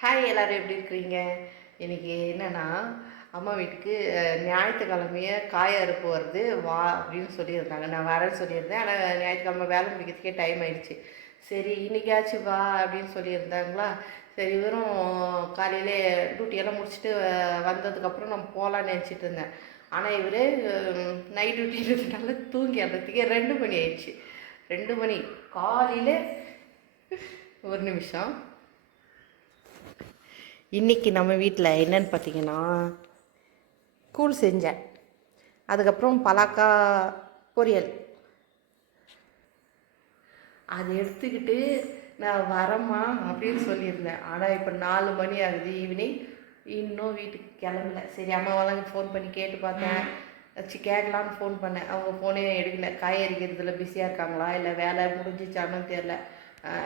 Hi எல்லோரும் எப்படி இருக்கிறீங்க? இன்றைக்கி என்னென்னா அம்மா வீட்டுக்கு ஞாயிற்றுக்கிழமையே காய அறுப்பு வருது வா அப்படின்னு சொல்லியிருந்தாங்க. நான் வரேன்னு சொல்லியிருந்தேன். ஆனால் ஞாயிற்றுக்கிழமை வேலை முடிக்கிறதுக்கே டைம் ஆயிடுச்சு. சரி இன்னைக்காச்சும் வா அப்படின்னு சொல்லியிருந்தாங்களா. சரி இவரும் காலையிலே டியூட்டியெல்லாம் முடிச்சுட்டு வந்ததுக்கப்புறம் நம்ம போகலான்னு நினச்சிட்டு இருந்தேன். ஆனால் இவர் நைட் டியூட்டின்றதுனால தூங்கி வர்றதுக்கே 2 மணி ஆயிடுச்சு. 2 மணி காலையில். ஒரு நிமிஷம். இன்றைக்கி நம்ம வீட்டில் என்னென்னு பார்த்தீங்கன்னா கூழ் செஞ்சேன். அதுக்கப்புறம் பலாக்கா பொரியல். அதை எடுத்துக்கிட்டு நான் வரேம்மா அப்படின்னு சொல்லியிருந்தேன். ஆனால் இப்போ 4 மணி ஆகுது ஈவினிங், இன்னும் வீட்டுக்கு கிளம்பல. சரி அம்மாவெல்லாம் ஃபோன் பண்ணி கேட்டு பார்த்தேன். கேட்கலான்னு ஃபோன் பண்ணேன். அவங்க ஃபோனே எடுக்கல. காய் அறுக்கிறதுல பிஸியாக இருக்காங்களா இல்லை வேலை முடிஞ்சிச்சான்னு தெரில.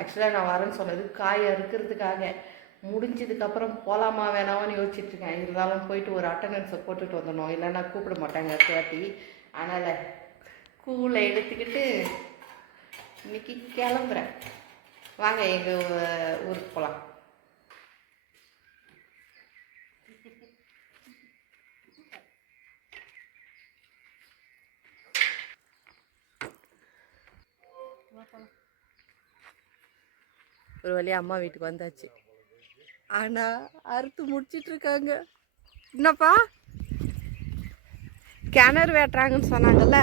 ஆக்சுவலாக நான் வரேன்னு சொன்னது காய் அறுக்கிறதுக்காக. முடிஞ்சதுக்கப்புறம் போகலாமா வேணாமான்னு யோசிச்சுட்ருக்கேன். இருந்தாலும் போயிட்டு ஒரு அட்டண்டன்ஸை போட்டுட்டு வந்துடணும், இல்லைன்னா கூப்பிட மாட்டாங்க தேட்டி. அதனால் கூலை எடுத்துக்கிட்டு இன்றைக்கி கிளம்புறேன். வாங்க எங்கள் ஊருக்கு போகலாம். ஒரு வழியாக அம்மா வீட்டுக்கு வந்தாச்சு. ஆனால் அறுத்து முடிச்சிட்ருக்காங்க. என்னப்பா கிணறு வெட்டுறாங்கன்னு சொன்னாங்கல்ல?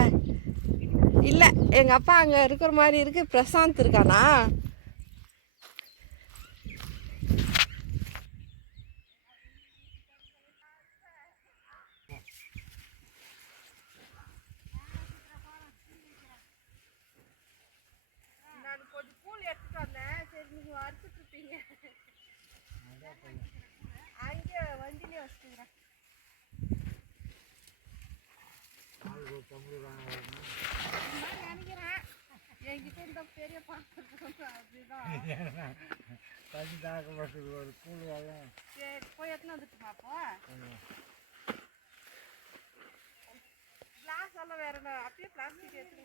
இல்லை, எங்கள் அப்பா அங்கே இருக்கிற மாதிரி இருக்குது. பிரசாந்த் இருக்கானா? நான் கொஞ்சம் கூழ் எடுத்துட்டு வந்தேன். சரி நீங்கள் அறுத்துட்டு இருப்பீங்க, அங்கே வண்டியிலே வச்சுக்கிறேன். நினைக்கிறேன் என்கிட்ட இந்த பெரிய பாத்திரம் அப்படிதான் தண்ணி தாக்கப்பட்டது ஒரு கூழ் வாழும். சரி போய் எத்தனை வந்துட்டுமா? அப்போ கிளாஸ் எல்லாம் வேற அப்படியே பிளாஸ்டிக் எடுத்துட்டு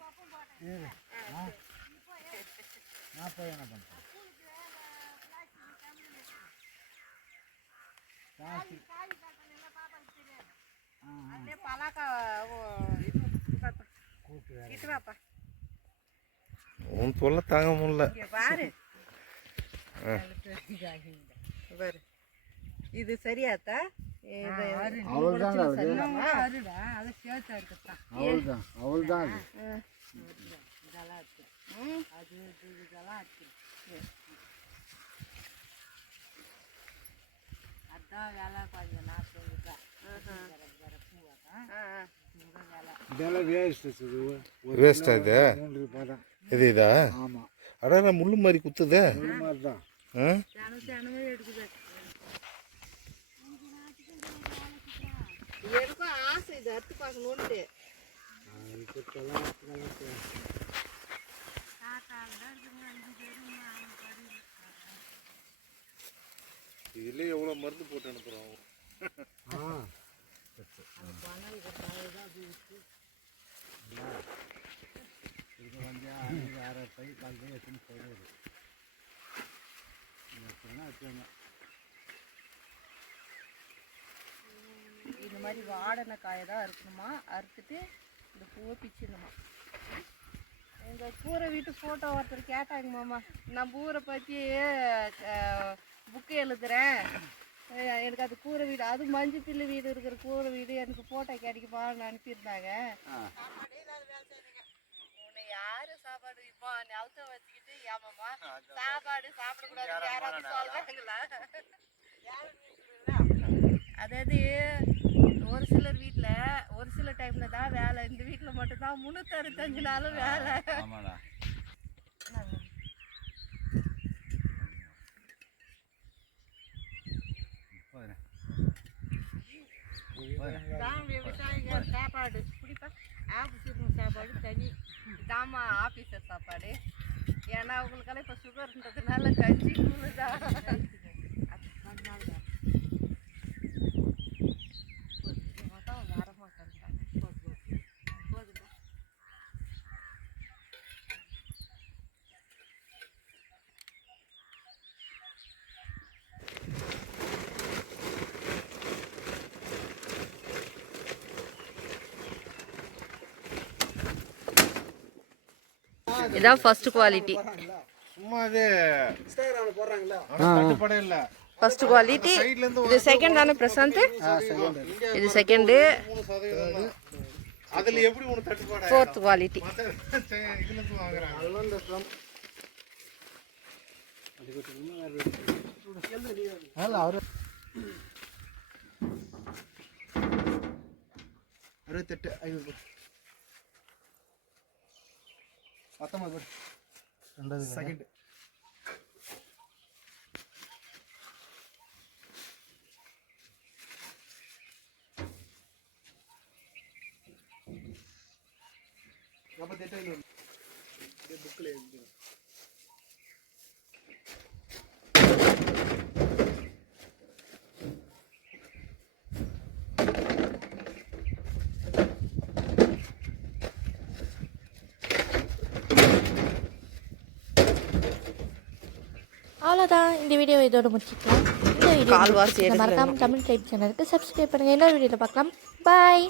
நான் போய் என்ன பண்ணுறேன். உன் சொல்ல தாங்க முடியல. பாரு இது சரியாத்தா? வேஸ்ட் இது. இது இதா? அடா முள்ளு மாதிரி குத்துதே. எனக்கும் ஆசை இது அறுத்து பார்க்கணுன்ட்டு. இதுல எவ்வளவு மருந்து போட்டு அனுப்புறோம். இந்த மாதிரி வாடனை காயை தான் அறுக்கணுமா, அறுத்துட்டு இந்த பூவை பிச்சிடணுமா. எங்கள் கூரை வீட்டு ஃபோட்டோ ஒருத்தர் கேட்டாங்க, மாமா நம்ம ஊரை பற்றி புக்கு எழுதுகிறேன், எனக்கு அது கூரை வீடு, அது மஞ்சள் வீடு இருக்கிற கூரை வீடு எனக்கு ஃபோட்டோ கிடைக்குமான்னு அனுப்பியிருந்தாங்க. உன்னை யாரு சாப்பாடு இப்போ நிலத்த வச்சுக்கிட்டு ஏமாம்மா சாப்பாடு சாப்பிடக்கூடாது யாராவது சொல்கிறாங்களா? அதாவது ஒரு சிலர் வீட்டில் ஒரு சில டைமில் தான் வேலை, இந்த வீட்டில் மட்டும்தான் 365 நாளும் வேலை. விவசாயிகள் சாப்பாடு பிடிப்பா, ஆஃபீஸர் சாப்பாடு தனி தாமா ஆஃபீஸர் சாப்பாடு. ஏன்னா அவங்களுக்கெல்லாம் இப்போ சுகர்ன்றதுனால கஞ்சி கூழ் தான். இதான் ஃபர்ஸ்ட் குவாலிட்டி. சும்மா அது போடுறாங்களா? தட்டுப்படே இல்லை. First quality. இது செகண்ட் தானே பிரசாந்த்? இது செகண்டு. அதில் எப்படி ஒன்று தட்டுப்பாடு? Fourth quality. இதுலேருந்து வாங்குறாங்க. அவரு 68 50 19 செகண்ட். புக்கில் எழுதி அவ்வளோதான். இந்த வீடியோ இதோட முடிச்சுக்கலாம். இந்த வீடியோ மறக்காம தமிழ் டைப் சேனலுக்கு சப்ஸ்கிரைப் பண்ணுங்கள். இன்னொரு வீடியோவில் பார்க்கலாம். பாய்.